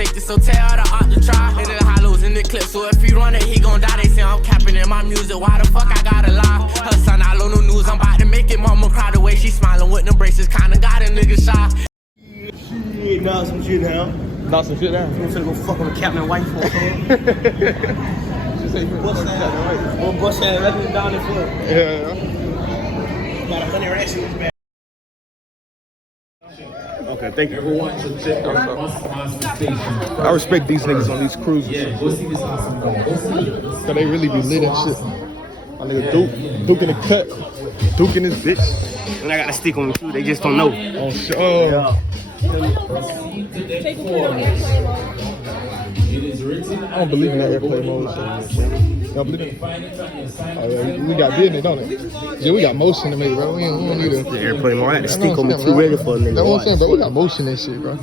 safety, so tell her the art to try. And the hollows in the clip, so if he run it, he gon' die. They say I'm capping in my music, why the fuck I gotta lie? Her son all on the news, I'm about to make it. Mama cry the way she smiling with them braces, kinda got a nigga shy. Shit, knock some shit down. Knock some shit down. I'm finna go fuck with a Captain White for a bust that. We'll bust that record down the floor. Yeah. About 100 racks in this bag. Okay, thank you for watching. I respect these niggas on these cruises. Yeah, go see this awesome guy. Go see it. Cause they really be lit and shit. My nigga Duke in the cut. Duke in his bitch. And I got a stick on me too, they just don't know. Oh shit. Oh. It is written. I don't believe in that airplane mode. You don't believe in it? Oh yeah, we got business, don't it? Yeah, we got motion to make, bro. We don't need a Airplane mode, I got the stick on me too ready for a nigga. That's what I'm saying, bro. We got motion and shit, bro.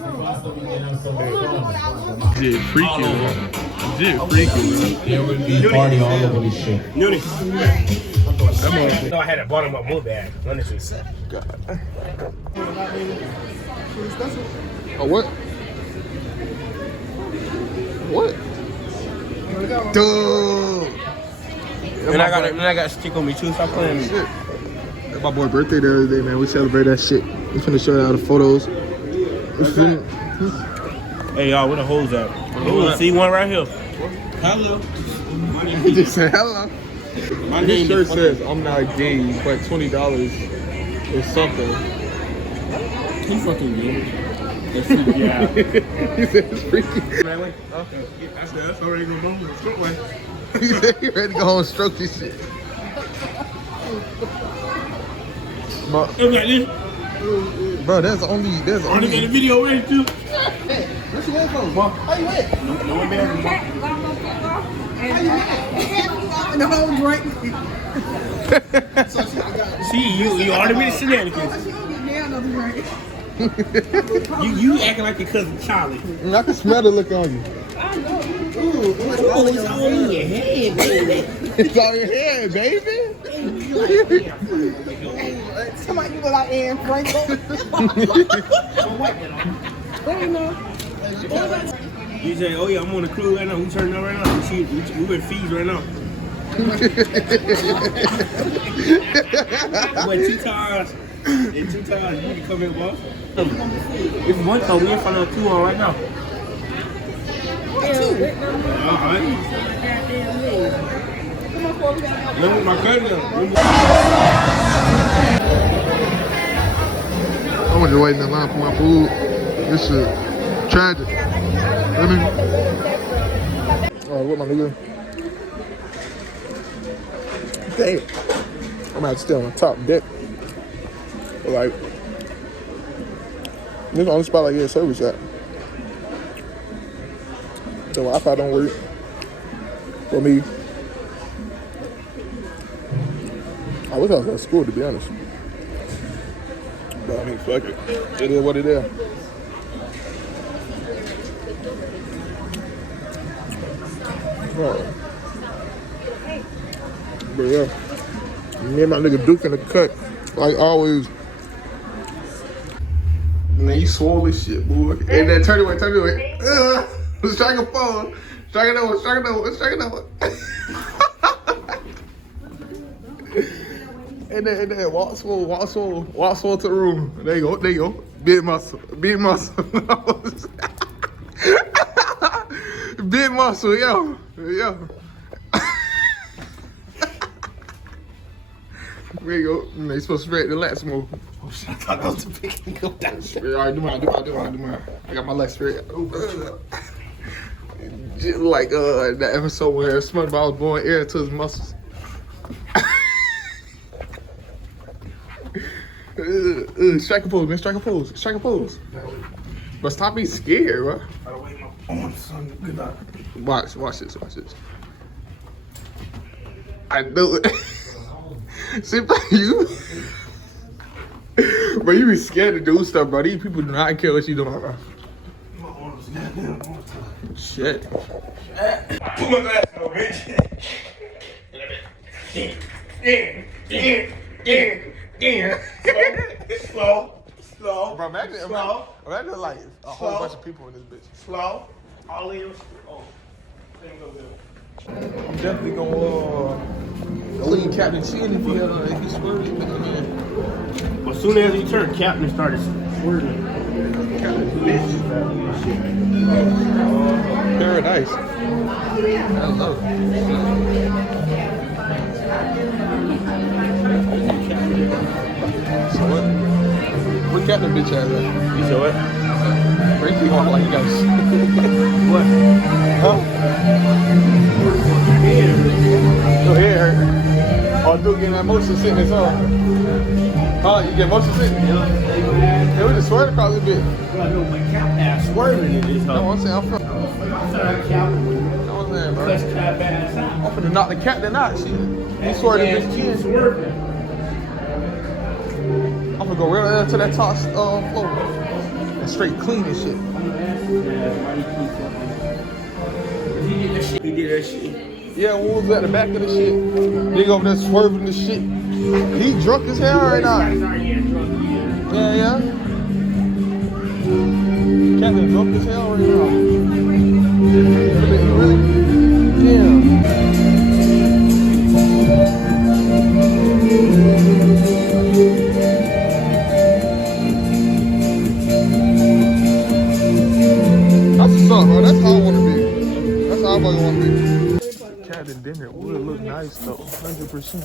Shit freaky, bro. Shit freaky, bro. There will be party all over this shit. Noonie. No, I had a bottom up move bag. Honestly. Oh, what? What? Dude. And I got a stick on me too. Stop playing me. Shit. That's my boy birthday the other day, man. We celebrate that shit. We finna show y'all the photos. Hey y'all, where the hoes at? See one right here. Hello. He just said hello. My His name shirt is says I'm not gay, but $20 is something. He fucking gay. Yeah. He said it's freaky. That way? Okay. That's already gonna go the short way. He said he ready to go home and stroke this shit. But, bro, there's only. I got a video ready too. What's your headphones, Mom? How you wet? No embarrassment. The whole drink. See, you already with the shenanigans. You acting like your cousin Charlie. I can smell the look on you. Oh, it's all in your head, baby. It's on your head, baby. Somebody you look like Anne Franco. You say, oh yeah, I'm on the cruise right now. We turning up right now. We with fees right now. But 2 times. In 2 times, you can come in, boss. It's one time we in front of 2 on right now. Alright. Let me my cousin. I'm just waiting in line for my food. This shit tragic. Let me. Oh, what my nigga? Damn. I'm about to stay on the top deck. But like, this is the only spot I get service at. The Wi-Fi don't work for me. I wish I was at school, to be honest. But I mean, fuck it. It is what it is. Oh. But yeah, me and my nigga Duke in the cut, like always. Man, you swole this shit, boy. And then turn away. Strike a phone. Strike another one. And then walk swole to the room. There you go. Big muscle. Big muscle, yo. There you go. They supposed to spread the last move. Oh shit, I thought that was the big and go down. Alright, do mine. I got my left spread. Just like that episode where SpongeBob was blowing air to his muscles. Strike a pose, man. Strike a pose. But stop being scared, bro. Gotta wait my arm, son. Good night. Watch this. I knew it. See, you. Bro, you be scared to do stuff, bro. These people do not care what you doing, bro. My arms goddamn. Shit. Put my glass on, bitch. Slow. Bro, imagine like a whole bunch of people in this bitch. Slow. All in your shit. Oh. I'm definitely gonna leave Captain Chin if he swerves. But as soon as he turned captain, started swerving. Captain bitch. Paradise. I love it. So what? Where Captain bitch at? You said what? Break you on like you guys. What? Huh? Your head hurt. Oh, dude getting that motion sickness, huh? Huh? You get motion sickness? Yeah, we just swerved across a bit. I know my cap ass swerving in this No, hoe. I'm saying I'm from. I'm sorry, cap. I'm saying, bro. Clutch cap ass out. I'm finna knock the captain out. He swerved a bitch chin. Swerving. I'm gonna go right into that top floor. And straight clean and shit. He did that shit. Yeah, when we was at the back of the shit, nigga over there swerving the shit. He drunk as hell right now. Yeah. Captain drunk as hell right now. Really? Damn. That's what's up, bro. That's how I want to be. That's how I fucking want to be. Captain dinner would look nice though, 100%.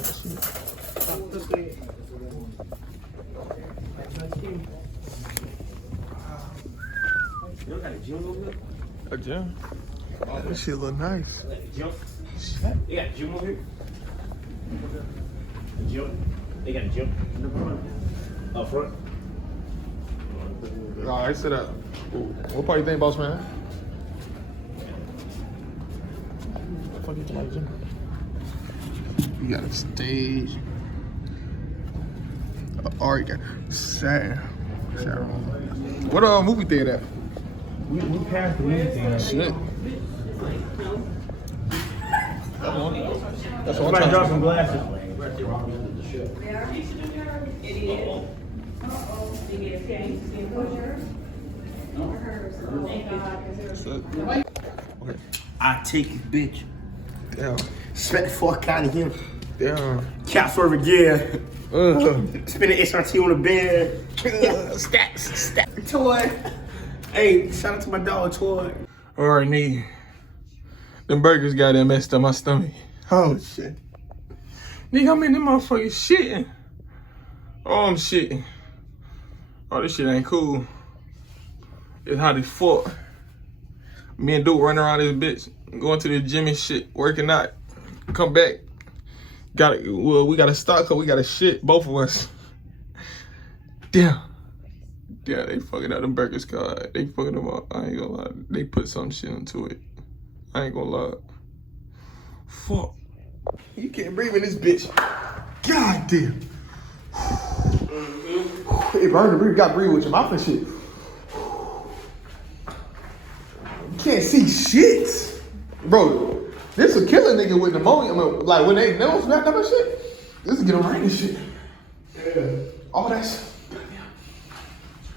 A gym? This shit look nice. Jump. They got a gym over here. Gym. They got a gym in the front. Up front. Nah, I said that. What part you think, boss man? What the fuck you think about the gym? You got a stage. Alright, got sad. What movie theater at? We passed the movie thing. Shit. That's what I'm Somebody trying drop to some glasses. Okay. I take his bitch. Damn. Smack the fuck out of him. Damn. Cap swerve again. Spin the SRT on the bed. Stack. Toy. Hey, shout out to my dog, Toy. Alright, nigga. Them burgers got that messed up my stomach. Oh, shit. Nigga, I'm in them motherfuckers shitting. Oh, I'm shitting. Oh, this shit ain't cool. It's hot as fuck. Me and Duke running around this bitch, going to the gym and shit, working out. Come back. We gotta stop cause we gotta shit, both of us. Damn. Yeah, they fucking up them burgers, cause they fucking them up. I ain't gonna lie. They put some shit into it. I ain't gonna lie. Fuck. You can't breathe in this bitch. God damn. Hey, burn to breathe. You gotta breathe with your mouth and shit. You can't see shit. Bro, this will kill a nigga with pneumonia. I mean, like when they nose smacked up and shit, this is get around and shit. Yeah. All that shit.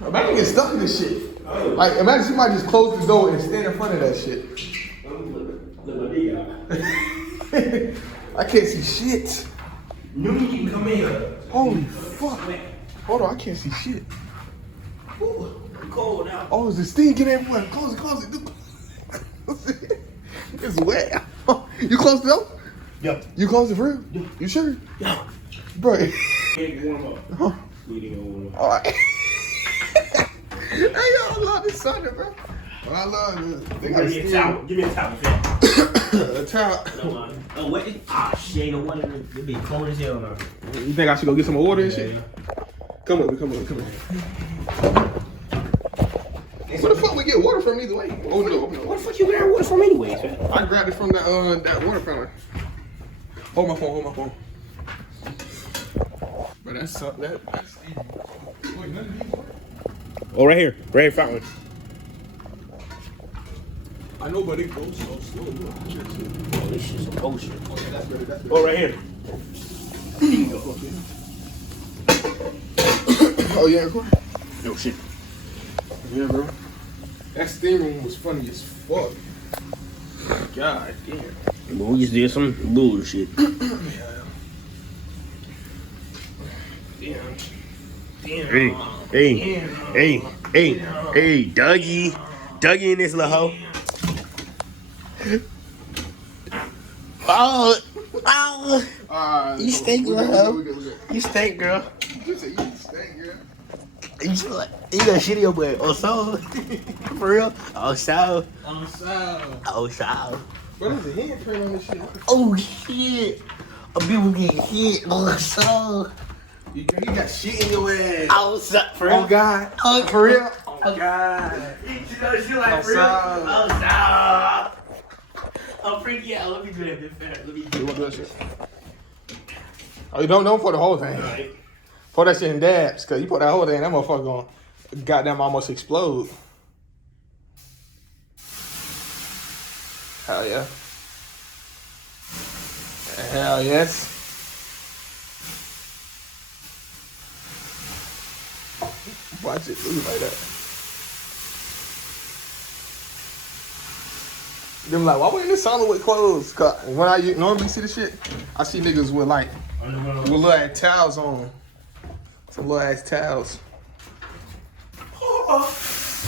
Imagine get stuck in this shit. Like, imagine somebody just close the door and stand in front of that shit. I can't see shit. Knew you can come in here. Holy fuck. Hold on, I can't see shit. Ooh, I'm cold now. Oh, is the steam getting everywhere? Close it. It's wet. You closed it up? Yo. You closed it for real? Yeah. You sure? Yo. Bro. Can't warm up. Huh? We didn't go warm up. All right. Hey, yo, I love this Sunday, bro. I love this. They got Give me a towel. Give me a towel, fam. a towel. Oh, what? Ah, shit. No one in the big cold as hell now. You think I should go get some water and shit? Come on. Where the fuck we get water from either way? Oh, no. What the fuck you grabbing water from anyways, man? I grabbed it from that water fountain. Hold my phone. But that's wait, none of these work? Oh, right here, fountain. I know, but it goes so slow. Oh, this shit's some ocean. Oh, yeah, that's better. Oh, right here. There you go. Oh, yeah, cool. No shit. Yeah, bro. That steam room was funny as fuck. God damn. But we just did some bullshit. Damn. Hey, Dougie in this little hoe. Oh, you stink, little hoe. You stink, girl. You say you stink, girl. You just like, you got shit in your butt. Oh, so? For real? Oh, so? I'm sorry. Oh, so? Bro, there's a handprint on this shit. Oh, shit. People getting hit. Oh, so? You got shit in your ass. Oh, so? For real? Oh, God. Oh, For real? Oh, God. You know, she like, for real? sorry. Oh, so? I'm freaky out. Let me do that bit fair. Let me do You want to do that shit? Oh, you don't pour the whole thing. Right. Pour that shit in dabs, because you pour that whole thing, that motherfucker gonna goddamn almost explode. Hell yeah. Hell yes. Watch it move like that. Them like, why we in this sauna with clothes? Cause when I normally see the shit, I see niggas with like, with little ass towels on. Some little ass towels. What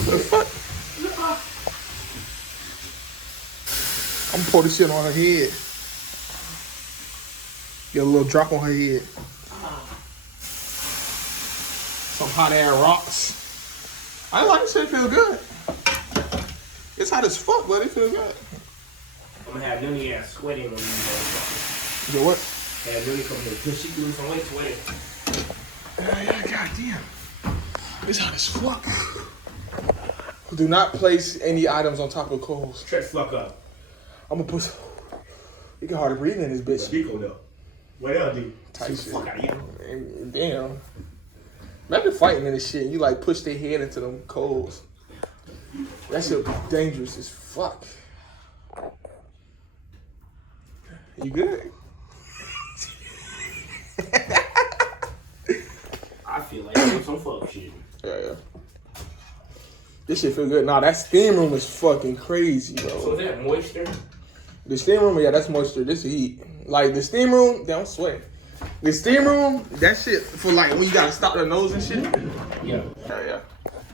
the fuck? I'm gonna pour this shit on her head. Get a little drop on her head. Some hot air rocks. I like this shit, feel good. It's hot as fuck, but it feels good. I'm gonna have Nuni ass sweating on you guys. Yo, what? Have Nuni come here because she doing some weight sweating. Yeah, goddamn. It's hot as fuck. Do not place any items on top of coals. Shut the fuck up. I'm gonna put. You can hardly breathe in this bitch. Speak on up. What else, dude? Tight shit. Fuck out of here. Damn. Imagine fighting in this shit and you like push their head into them coals. That shit dangerous as fuck. You good? I feel like doing some fuck shit. Yeah. This shit feel good. Nah, that steam room is fucking crazy, So bro. is that moisture? The steam room, yeah, that's moisture. This is heat. Like the steam room, they don't sweat. The steam room, that shit for like when you gotta stop the nose and shit. Yeah. Yeah.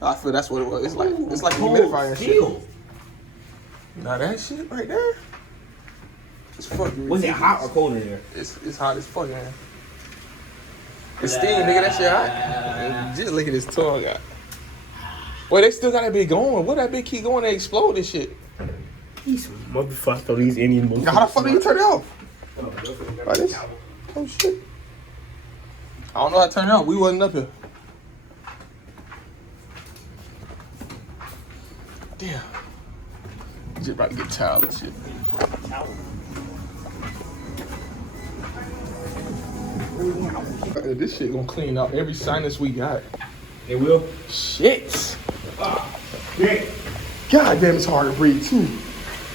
I feel that's what it was. It's like humidifier and shit. Now that shit right there, it's fucking. Was it hot or cold in there? It's hot as fuck, man. It's steam, nigga. That shit hot. Just look at this tongue, guy. Well, they still got that bitch going. What that bitch keep going? They explode this shit. These motherfuckers, these Indian motherfuckers. Now, how the fuck do you turn it off? Like this? Oh shit. I don't know how to turn it off. We wasn't up here. Damn. Just about to get towel and shit. This shit gonna clean out every sinus we got. They will? Shit. Yeah. God damn, it's hard to breathe too.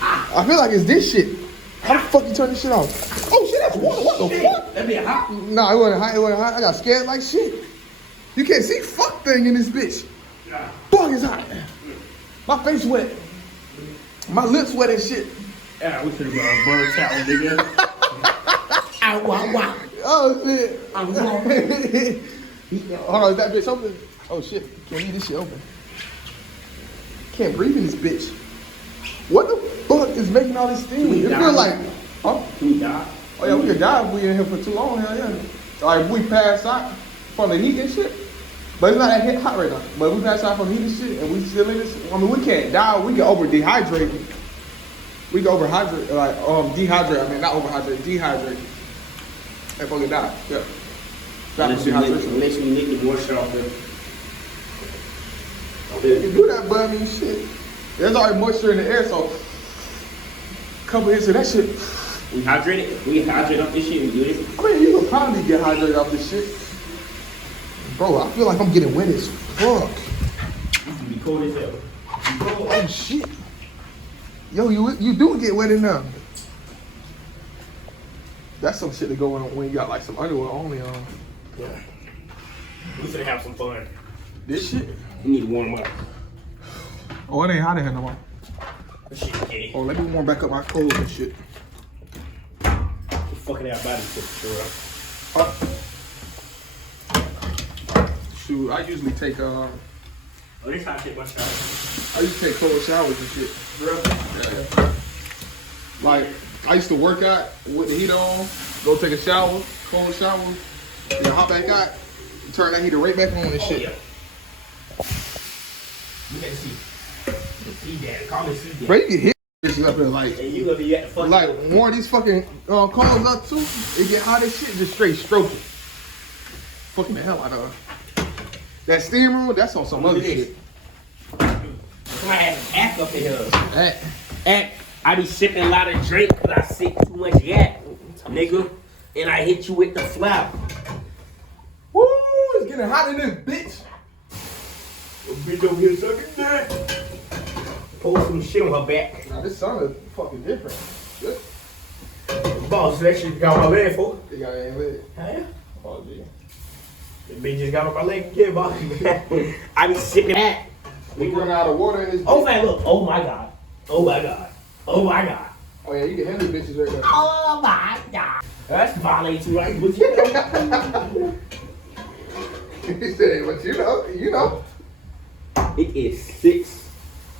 I feel like it's this shit. How the fuck you turn this shit off? Oh shit, that's water. What the fuck? That be hot. Nah, it wasn't hot. It wasn't hot. I got scared like shit. You can't see fuck thing in this bitch. Fuck, it's hot. My face wet. My lips wet and shit. Yeah, we could've got a bird towel, nigga. Ow, wow, wow. Oh shit. Hold on, is that bitch open? Oh shit, can't leave this shit open. Can't breathe in this bitch. What the fuck is making all this steam? It feel like, huh? Can we die? Oh yeah, we could die if we in here for too long. Hell yeah. Like we pass out from the heat and shit. But it's not that hot right now. But we pass out from the heat and shit, and we still in this. I mean, we can't die. We can over dehydrate. We can overhydrate, like dehydrate. I mean, not overhydrate, dehydrate. And fucking die. Yeah. Unless we nick the moisture off there. You can do that, but I mean, shit. There's already moisture in the air, so a couple hits of that shit. We hydrate it. We hydrate off this shit. We do this. I mean, you can probably get hydrated off this shit. Bro, I feel like I'm getting wet as fuck. It be cold as hell. Oh shit. Yo, you do get wet enough. That's some shit to go on when you got like some underwear only on. Yeah. We finna have some fun. This shit? We need to warm up. Oh, it ain't hot in here no more. Shit, okay. Oh, let me warm back up my clothes and shit. Fucking our body temperature up. Shoot, I usually take Oh, this how I take my shower. I used to take cold showers and shit. Really? Yeah. Like, I used to work out with the heat on, go take a shower, cold shower, and then hop back out, turn that heater right back on and shit. Yeah. You can see. See that. Call me see that. Bro, you get hit bitches up there like, And you gonna be at the fucking. like warm these fucking coals up too. It get hot as shit, just straight stroke it. Fucking the hell out of her. That steam room, that's on some Look other at this. shit. I have act up in here. That, Act. I be sipping a lot of drink because I sip too much yak, nigga. And I hit you with the flap. woo, it's getting hot in this bitch. Bitch over here sucking dick. Pull some shit on her back. Now this sun is fucking different. Good. Boss, that shit got on my leg, fool. They got it in leg. Huh? Oh, yeah. The bitch just got on my leg again, boss. I be sipping that. We run out of water in this Oh, bitch. man, look. Oh, my God. Oh, my God. Oh, my God. Oh, yeah, you can handle bitches right there. Oh, my God. That's violating right, but you know. He said, but you know. It is 6,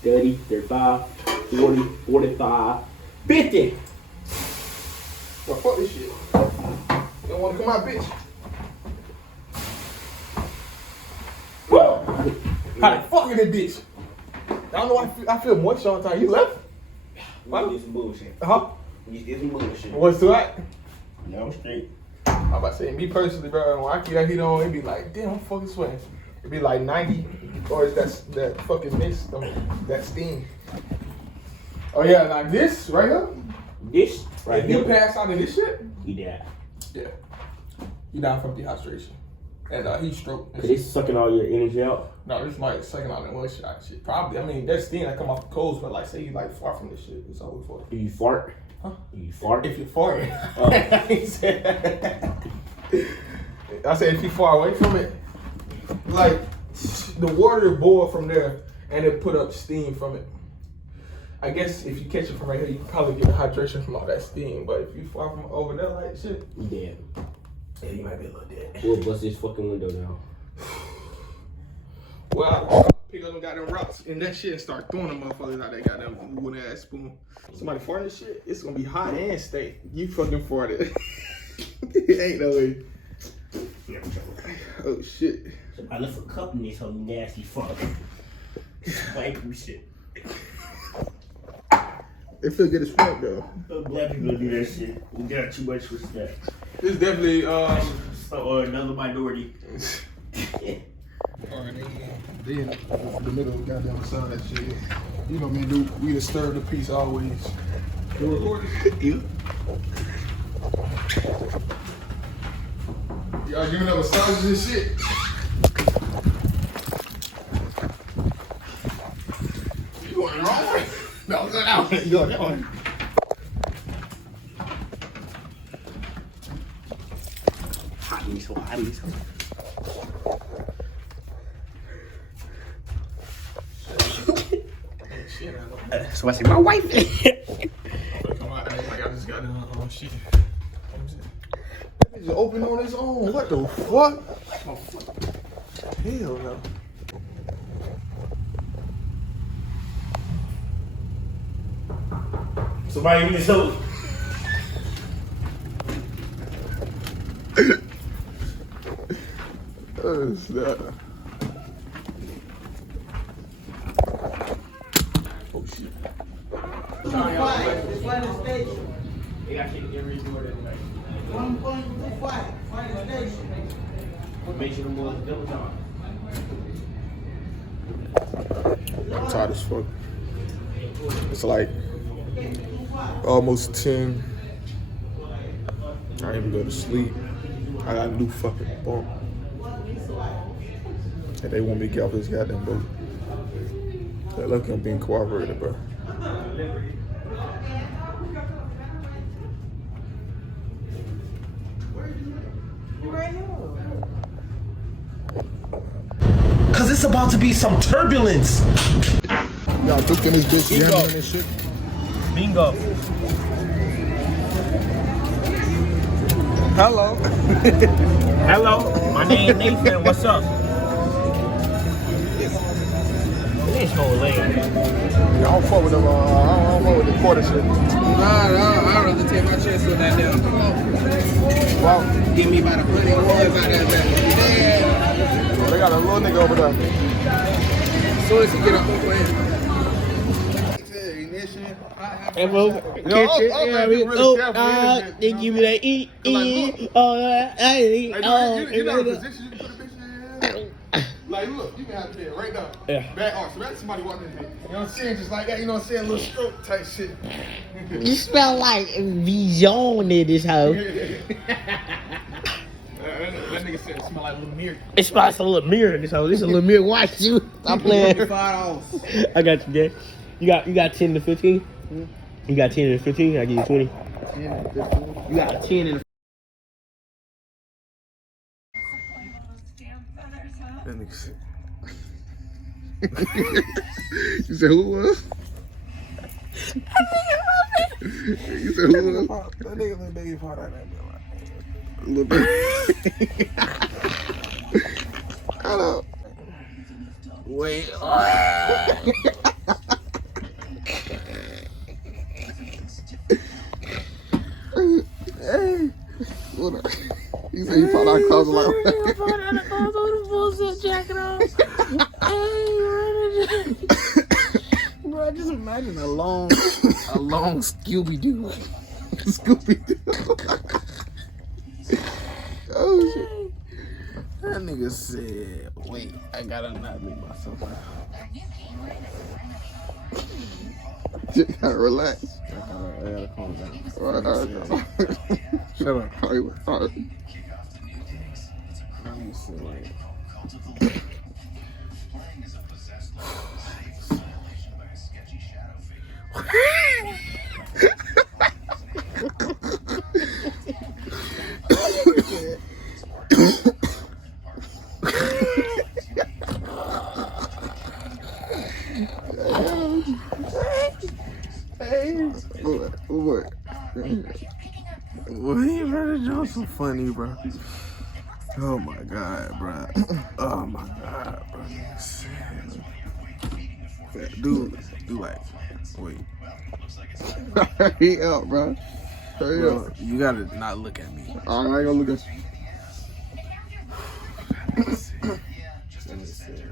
30, 35, 40, 45, 50. Well, fuck this shit. You don't want to come out, bitch. Whoa! How the fuck in this bitch? I don't know why I feel moist all the time. You left? You did some bullshit. Huh? You did some bullshit. What's that? No, I'm straight. I'm about to say, me personally, bro, when I keep that heat on, it be like, damn, I'm fucking sweating. It be like 90, or is that fucking mist, that steam. Oh yeah, now this right here, This right if you here. pass out of this shit, You did. yeah, you down from dehydration and heat stroke. And Cause shit. it's sucking all your energy out. No, this might sucking out that one shot and shit. Probably, I mean, that steam that come off the coals, but like, say you like far from this shit, it's always for. Do you fart? Huh? Do you fart? If you're far, Oh. I said if you far away from it, like the water boil from there and it put up steam from it. I guess if you catch it from right here, you can probably get the hydration from all that steam. But if you far from over there, like shit, You dead. yeah, you might be a little dead. We'll bust this fucking window down. Well, I'll pick up them goddamn rocks and that shit and start throwing them motherfuckers out that goddamn wooden ass spoon. Somebody farting this shit, it's gonna be hot and stay. You fucking farted. Ain't no way. Oh shit. I left a cup in this whole nasty fuck. Thank you, shit. It feel good as fuck though. Black people do that shit. We got too much respect. It's definitely Or another minority. Alright, they in the middle of the goddamn sun that shit. You know me, dude, we disturb the peace always. You recording? You? Y'all giving up massages and shit? You going the wrong way? No, go that way. You going that way. Hot in this hole, hot in this hole. Shit, I know. So I say, my wife. Come on, like I just got done shit. That bitch is open on his own. What the fuck? Hell no. Somebody in this hole. Oh, snap. Oh shit. It's Final Station. They got shit every door that night. 1.25, Final Station. Make sure the boys double time. I'm tired as fuck. It's like almost 10. I ain't even go to sleep. I got a new fucking bump. And they want me to get off this goddamn boat. They're lucky I'm being cooperative, bro. Cause it's about to be some turbulence. Y'all duking this bitch, Bingo. jamming this shit. Bingo. Hello. Hello, my name Nathan. What's up? This whole lane. I don't fuck with them. I don't fuck with the quarter shit. I'd rather take my chance on that now. Wow. Give me about 100 boys out there. They got a little nigga over there. As soon as he get up over here. Hey, bro. They give me that eat. You know the position you can put a bitch in? Like, look, you can have it right now. Yeah. Back arch. So that's somebody walking in here. You know what I'm saying? Just like that, you know what I'm saying? A little stroke type shit. You smell like Vision in this house. That nigga said it smell like a little mirror. It smells like a little mirror in this house. This is a little mirror. Watch you. Stop playing. $5. I got you, Jay. You got 10 to 15? You got 10 to 15? I give you 20. 10 and 15. You got 10 and That nigga said. You said who was? You said who was? That nigga little baby part out that bitch. Little baby. Hello. Wait. Hey. What up? You said you found out clothes like Bro, just imagine a long Scooby Doo. Scooby Doo. Oh shit. That nigga said, wait, I gotta not make myself out. You gotta relax. I gotta calm down. All right. Shut up. All right. Let me see. What? Well, he really just so funny, bro. Oh my god, bro. Oh my god, bro. Dude, like, wait. He out, bro. Hurry Bro, up. you gotta not look at me. I ain't gonna look at you. Let me see.